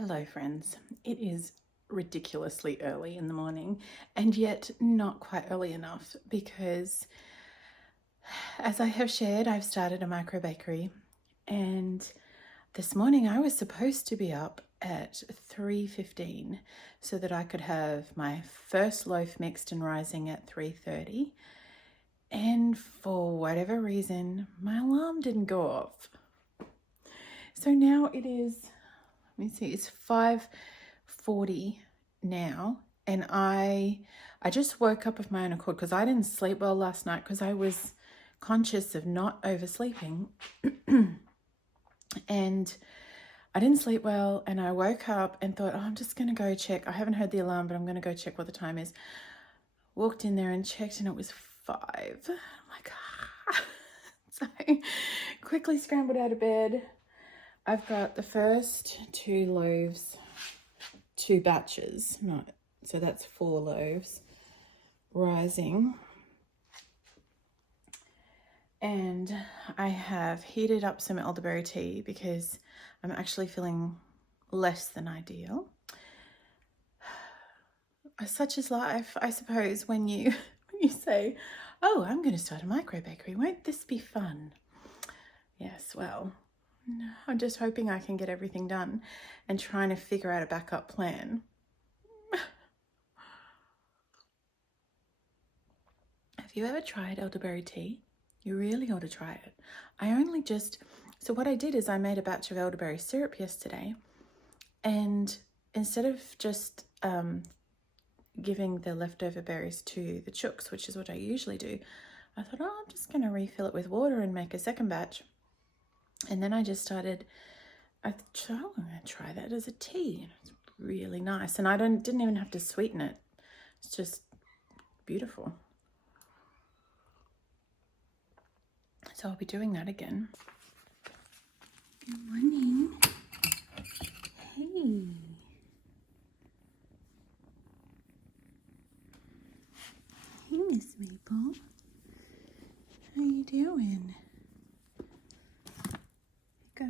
Hello friends, it is ridiculously early in the morning and yet not quite early enough because as I have shared, I've started a micro bakery and this morning I was supposed to be up at 3:15 so that I could have my first loaf mixed and rising at 3:30, and for whatever reason my alarm didn't go off. So now it is, let me see, it's 5:40 now, and I just woke up of my own accord because I didn't sleep well last night because I was conscious of not oversleeping and I didn't sleep well, and I woke up and thought, oh, I'm just going to go check. I haven't heard the alarm, but I'm going to go check what the time is. Walked in there and checked and it was 5. I'm like, ah. So quickly scrambled out of bed. I've got the first 2 loaves, 2 batches, so that's 4 loaves rising. And I have heated up some elderberry tea because I'm actually feeling less than ideal. Such is life, I suppose, when you say, oh, I'm going to start a micro bakery. Won't this be fun? Yes, well, I'm just hoping I can get everything done and trying to figure out a backup plan. Have you ever tried elderberry tea? You really ought to try it. So what I did is I made a batch of elderberry syrup yesterday, and instead of just giving the leftover berries to the chooks, which is what I usually do, I thought, oh, I'm just going to refill it with water and make a second batch. And then I just started, I'm going to try that as a tea. It's really nice. And I didn't even have to sweeten it. It's just beautiful. So I'll be doing that again. Good morning. Hey. Hey, Miss Maple. How you doing? Go.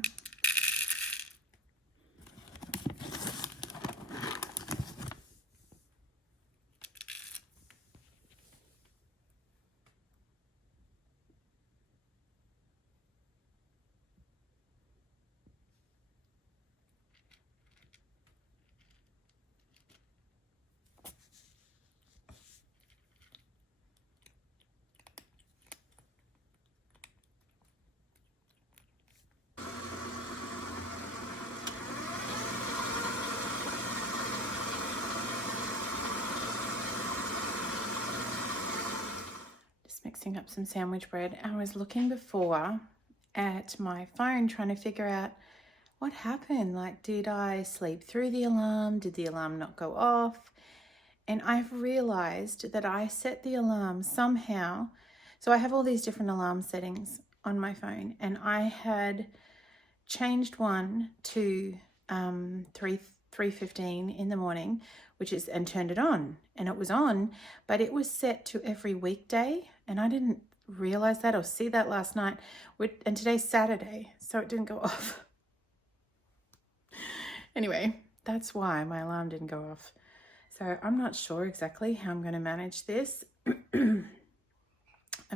Mixing up some sandwich bread. I was looking before at my phone trying to figure out what happened. Like, did I sleep through the alarm? Did the alarm not go off? And I've realized that I set the alarm somehow. So I have all these different alarm settings on my phone, and I had changed one to 3:15 in the morning, and turned it on, and it was on, but it was set to every weekday, and I didn't realize that or see that last night. And today's Saturday, so it didn't go off. Anyway, that's why my alarm didn't go off. So I'm not sure exactly how I'm going to manage this. I'm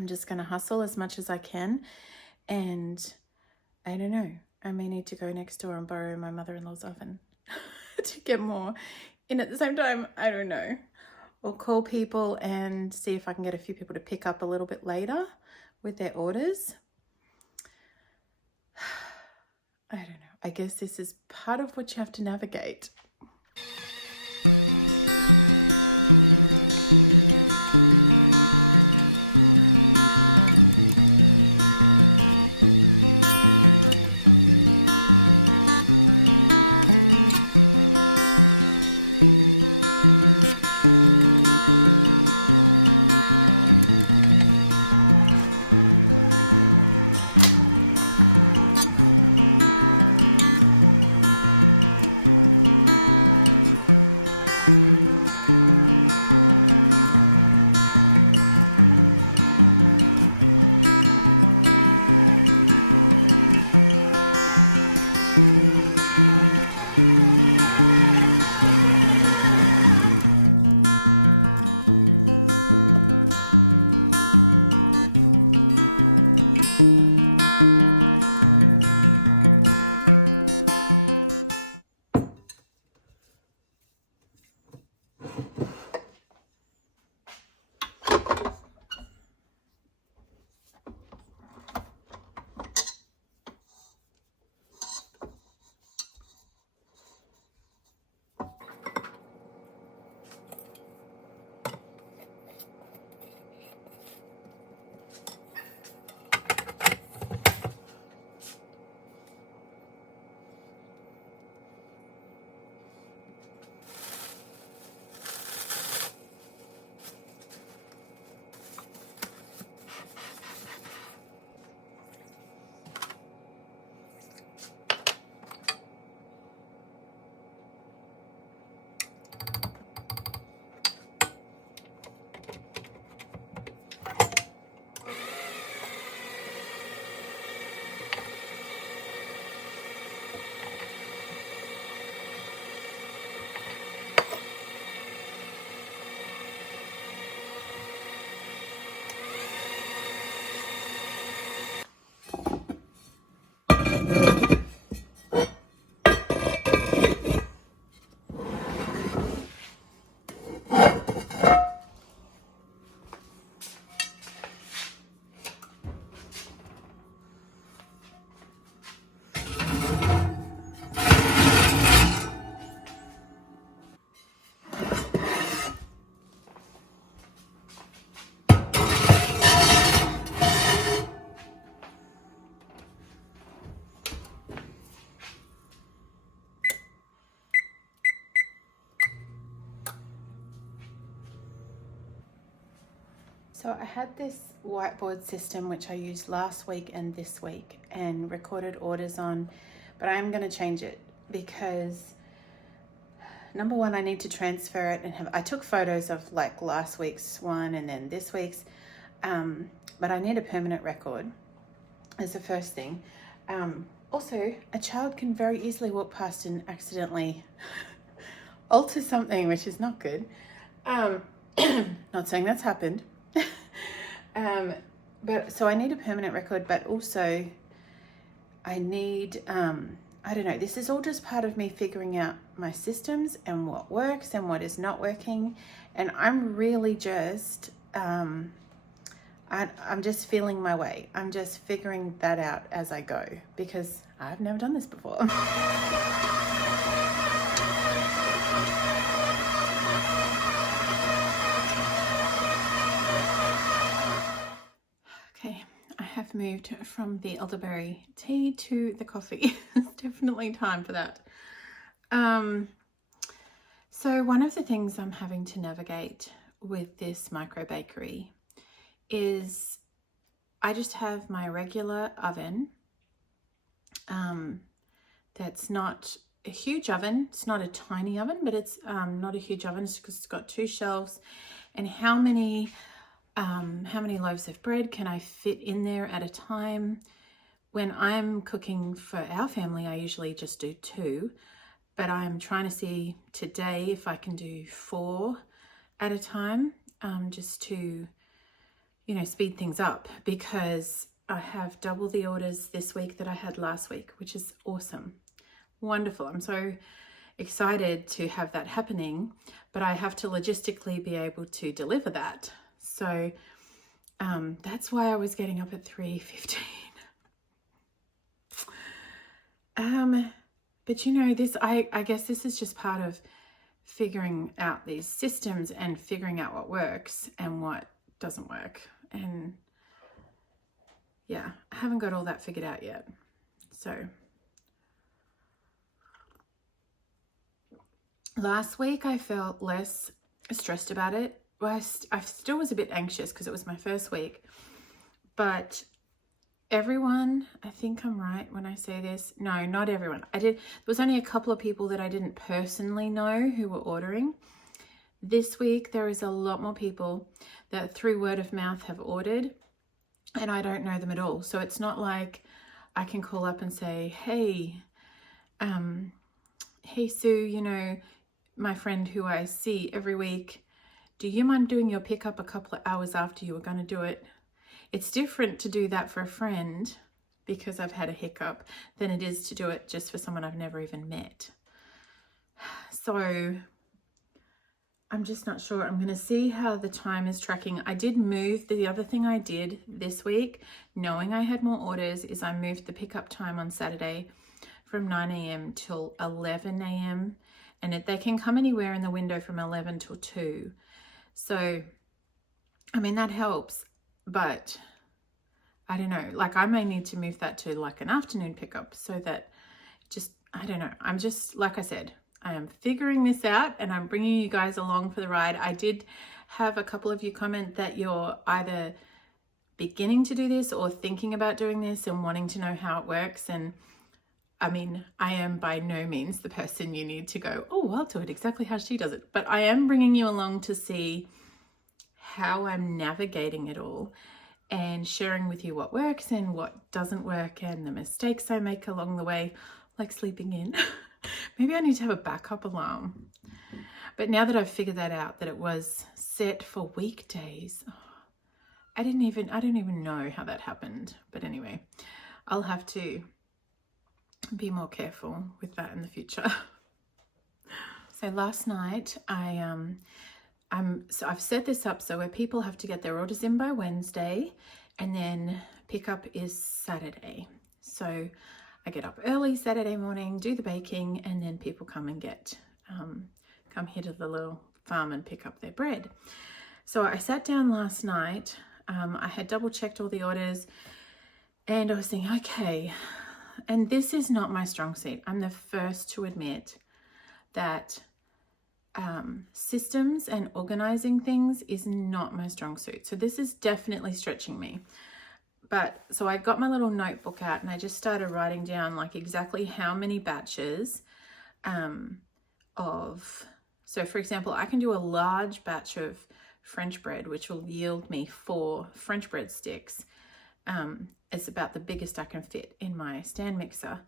just going to hustle as much as I can, and I don't know, I may need to go next door and borrow my mother-in-law's oven to get more in at the same time. I don't know. Or call people and see if I can get a few people to pick up a little bit later with their orders. I don't know. I guess this is part of what you have to navigate. So I had this whiteboard system which I used last week and this week and recorded orders on, but I'm going to change it because number one, I need to transfer it and I took photos of like last week's one and then this week's, but I need a permanent record as the first thing. Also, a child can very easily walk past and accidentally alter something, which is not good. Not saying that's happened. But so I need a permanent record, but also I need, I don't know, this is all just part of me figuring out my systems and what works and what is not working. And I'm really just, I'm just feeling my way. I'm just figuring that out as I go because I've never done this before. Okay, I have moved from the elderberry tea to the coffee. It's definitely time for that. So one of the things I'm having to navigate with this micro bakery is I just have my regular oven. That's not a huge oven. It's not a tiny oven, but it's not a huge oven. It's because it's got 2 shelves. And how many loaves of bread can I fit in there at a time? When I'm cooking for our family, I usually just do 2, but I'm trying to see today if I can do 4 at a time, just to, you know, speed things up because I have double the orders this week that I had last week, which is awesome. Wonderful. I'm so excited to have that happening, but I have to logistically be able to deliver that. So that's why I was getting up at 3:15. But you know, this, I guess this is just part of figuring out these systems and figuring out what works and what doesn't work. And yeah, I haven't got all that figured out yet. So last week I felt less stressed about it. Well, I still was a bit anxious because it was my first week, but everyone, I think I'm right when I say this. No, not everyone. There was only a couple of people that I didn't personally know who were ordering. This week, there is a lot more people that through word of mouth have ordered and I don't know them at all. So it's not like I can call up and say, hey, Sue, you know, my friend who I see every week, do you mind doing your pickup a couple of hours after you were going to do it? It's different to do that for a friend because I've had a hiccup than it is to do it just for someone I've never even met. So I'm just not sure. I'm going to see how the time is tracking. I did move. The other thing I did this week, knowing I had more orders, is I moved the pickup time on Saturday from 9 a.m. till 11 a.m. And they can come anywhere in the window from 11 till 2. So, I mean, that helps. But I don't know, like I may need to move that to like an afternoon pickup so that just, I don't know. I'm just, like I said, I am figuring this out and I'm bringing you guys along for the ride. I did have a couple of you comment that you're either beginning to do this or thinking about doing this and wanting to know how it works. And I mean, I am by no means the person you need to go, oh, I'll do it exactly how she does it. But I am bringing you along to see how I'm navigating it all and sharing with you what works and what doesn't work and the mistakes I make along the way, like sleeping in. Maybe I need to have a backup alarm. But now that I've figured that out, that it was set for weekdays, I don't even know how that happened. But anyway, I'll have to be more careful with that in the future. So last night I've set this up so where people have to get their orders in by Wednesday and then pickup is Saturday. So I get up early Saturday morning, do the baking, and then people come and come here to the little farm and pick up their bread. So I sat down last night, I had double checked all the orders and I was thinking, okay, and this is not my strong suit. I'm the first to admit that systems and organizing things is not my strong suit. So this is definitely stretching me. But so I got my little notebook out and I just started writing down like exactly how many batches so for example, I can do a large batch of French bread, which will yield me 4 French bread sticks. It's about the biggest I can fit in my stand mixer.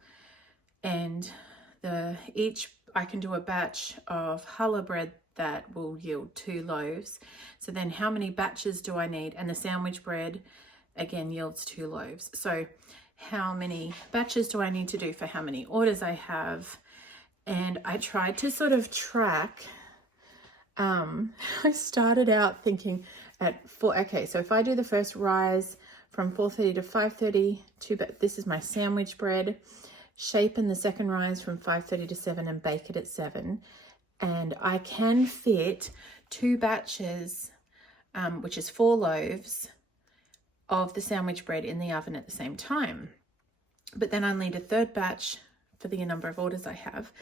And I can do a batch of challah bread that will yield 2 loaves. So then how many batches do I need? And the sandwich bread again yields 2 loaves. So how many batches do I need to do for how many orders I have? And I tried to sort of track. I started out thinking okay, so if I do the first rise from 4:30 to 5:30, this is my sandwich bread, shape in the second rise from 5:30 to 7 and bake it at 7. And I can fit 2 batches, which is 4 loaves of the sandwich bread in the oven at the same time. But then I'll need a 3rd batch for the number of orders I have.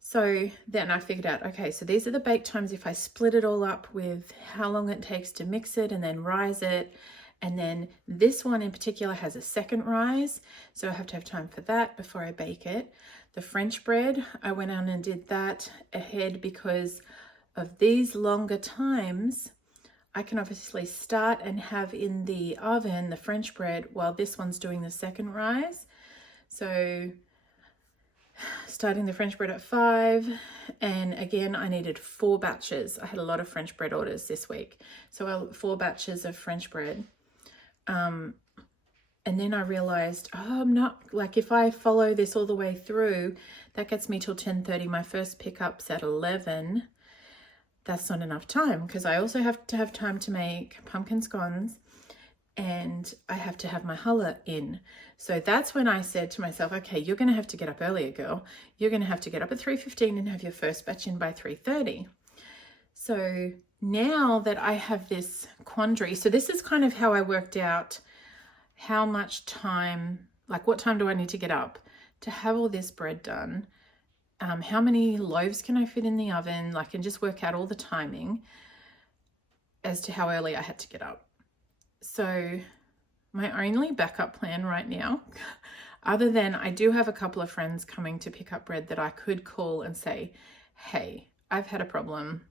So then I figured out, okay, so these are the bake times if I split it all up with how long it takes to mix it and then rise it. And then this one in particular has a 2nd rise, so I have to have time for that before I bake it. The French bread, I went on and did that ahead because of these longer times. I can obviously start and have in the oven the French bread while this one's doing the 2nd rise. So starting the French bread at 5, and again I needed 4 batches. I had a lot of French bread orders this week, so 4 batches of French bread. And then I realized, I'm not, like if I follow this all the way through, that gets me till 10:30. My first pickup's at 11. That's not enough time because I also have to have time to make pumpkin scones and I have to have my challah in. So that's when I said to myself, okay, you're going to have to get up earlier, girl. You're going to have to get up at 3:15 and have your first batch in by 3:30. So now that I have this quandary, so this is kind of how I worked out how much time, like what time do I need to get up to have all this bread done? How many loaves can I fit in the oven? Like, and just work out all the timing as to how early I had to get up. So my only backup plan right now, other than I do have a couple of friends coming to pick up bread that I could call and say, hey, I've had a problem.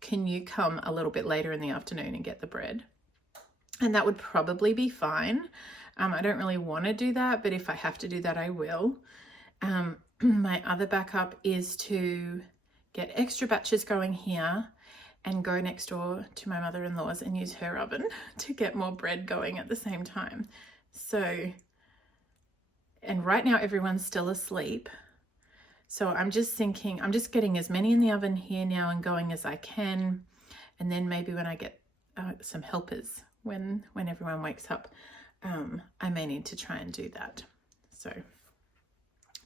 Can you come a little bit later in the afternoon and get the bread? And that would probably be fine. I don't really want to do that, but if I have to do that, I will. My other backup is to get extra batches going here and go next door to my mother-in-law's and use her oven to get more bread going at the same time. So, and right now everyone's still asleep. So I'm just thinking, I'm just getting as many in the oven here now and going as I can. And then maybe when I get some helpers, when everyone wakes up, I may need to try and do that. So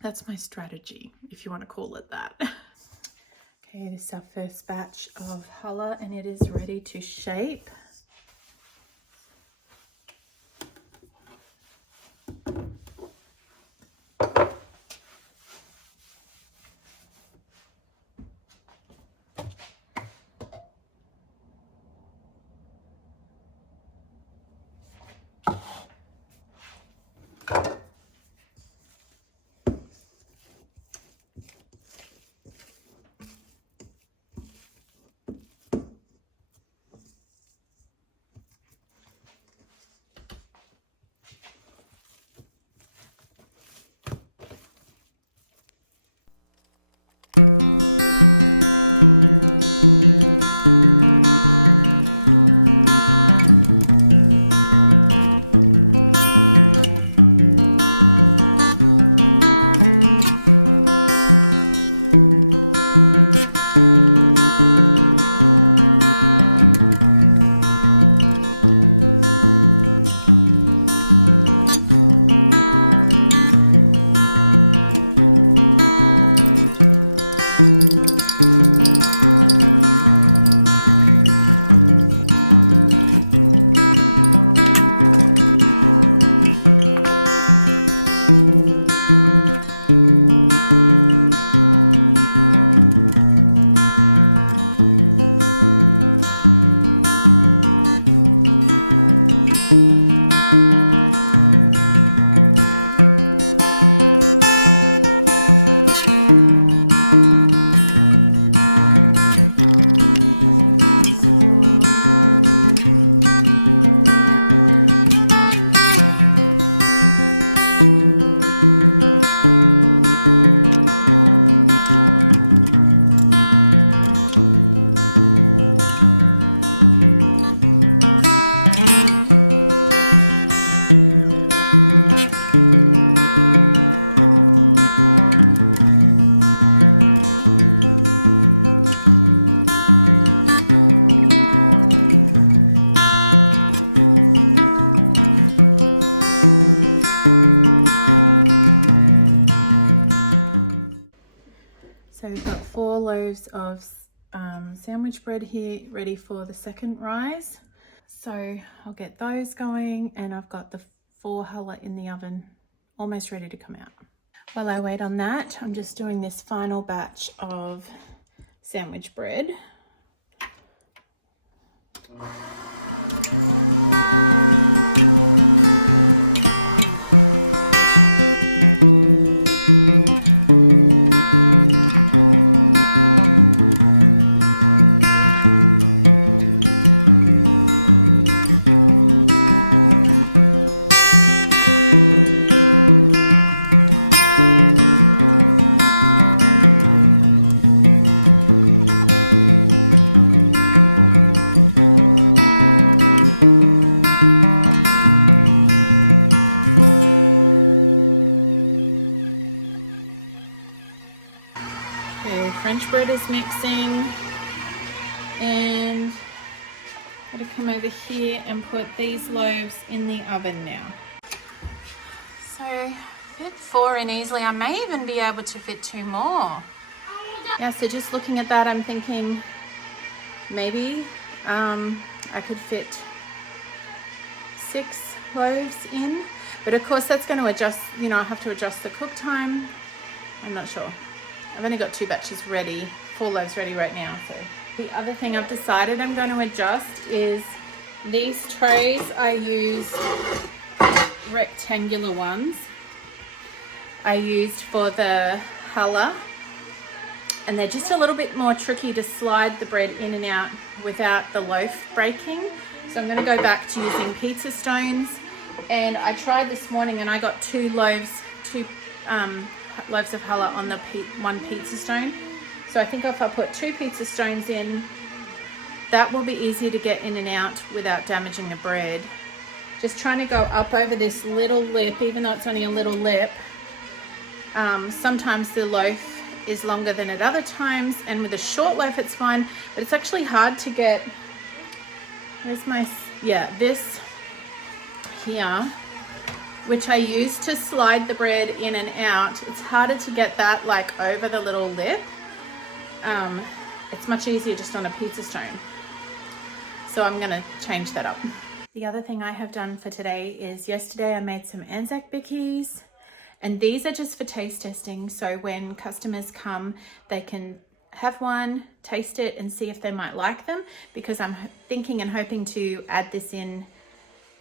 that's my strategy, if you want to call it that. Okay, this is our first batch of challah and it is ready to shape. So I've got 4 loaves of sandwich bread here ready for the second rise. So I'll get those going, and I've got the 4 challah in the oven almost ready to come out. While I wait on that, I'm just doing this final batch of sandwich bread. French bread is mixing, and I'm going to come over here and put these loaves in the oven now. So fit 4 in easily. I may even be able to fit 2 more. Yeah, so just looking at that, I'm thinking maybe I could fit 6 loaves in, but of course that's going to adjust, you know, I have to adjust the cook time. I'm not sure. I've only got 2 batches ready, 4 loaves ready right now. So the other thing I've decided I'm going to adjust is these trays. I used rectangular ones. I used for the challah, and they're just a little bit more tricky to slide the bread in and out without the loaf breaking. So I'm going to go back to using pizza stones, and I tried this morning and I got 2 loaves of challah on the 1 pizza stone. So I think if I put 2 pizza stones in, that will be easier to get in and out without damaging the bread. Just trying to go up over this little lip, even though it's only a little lip. Sometimes the loaf is longer than at other times, and with a short loaf it's fine, but it's actually hard to get, where's my, yeah, this here, which I use to slide the bread in and out. It's harder to get that like over the little lip. It's much easier just on a pizza stone. So I'm gonna change that up. The other thing I have done for today is yesterday I made some Anzac bickies, and these are just for taste testing. So when customers come, they can have one, taste it, and see if they might like them, because I'm thinking and hoping to add this in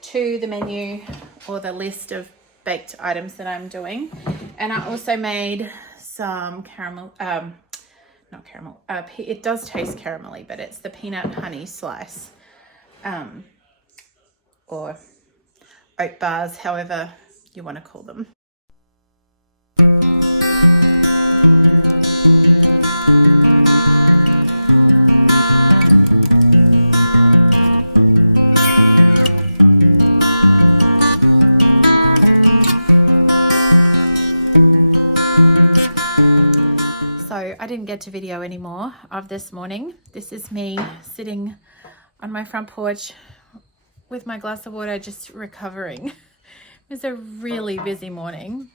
to the menu or the list of baked items that I'm doing. And I also made some caramel, not caramel, it does taste caramelly, but it's the peanut honey slice, or oat bars, however you want to call them. To video anymore of this morning. This is me sitting on my front porch with my glass of water, just recovering. It was a really busy morning.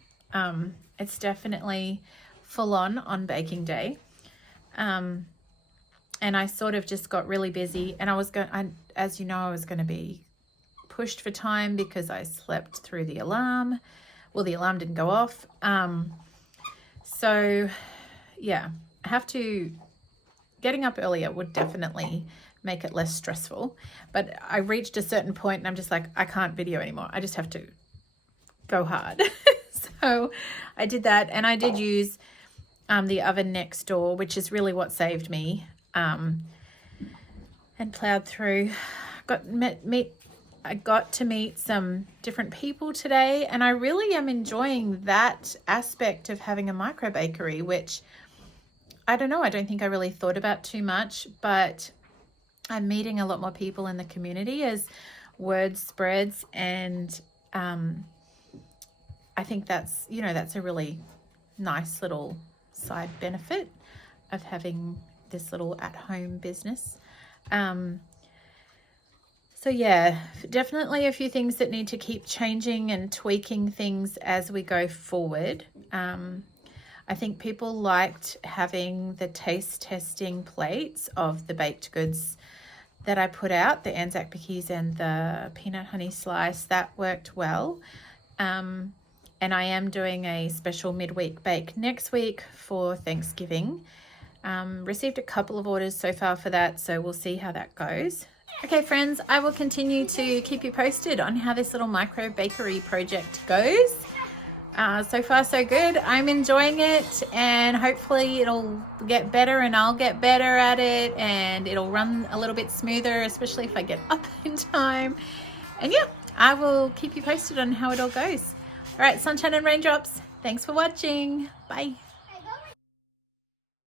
It's definitely full on baking day. And I sort of just got really busy, and as you know, I was going to be pushed for time because I slept through the alarm. Well, the alarm didn't go off. So yeah, getting up earlier would definitely make it less stressful. But I reached a certain point and I'm just like, I can't video anymore. I just have to go hard. So I did that, and I did use the oven next door, which is really what saved me, and plowed through. I got to meet some different people today, and I really am enjoying that aspect of having a micro bakery, which I don't know, I don't think I really thought about too much, but I'm meeting a lot more people in the community as word spreads, and I think that's a really nice little side benefit of having this little at-home business. So yeah, definitely a few things that need to keep changing and tweaking things as we go forward. I think people liked having the taste testing plates of the baked goods that I put out, the Anzac cookies and the peanut honey slice. That worked well. And I am doing a special midweek bake next week for Thanksgiving. Received a couple of orders so far for that, so we'll see how that goes. Okay friends, I will continue to keep you posted on how this little micro bakery project goes. So far so good. I'm enjoying it, and hopefully it'll get better and I'll get better at it, and it'll run a little bit smoother, especially if I get up in time. And yeah, I will keep you posted on how it all goes. All right, sunshine and raindrops, thanks for watching. Bye.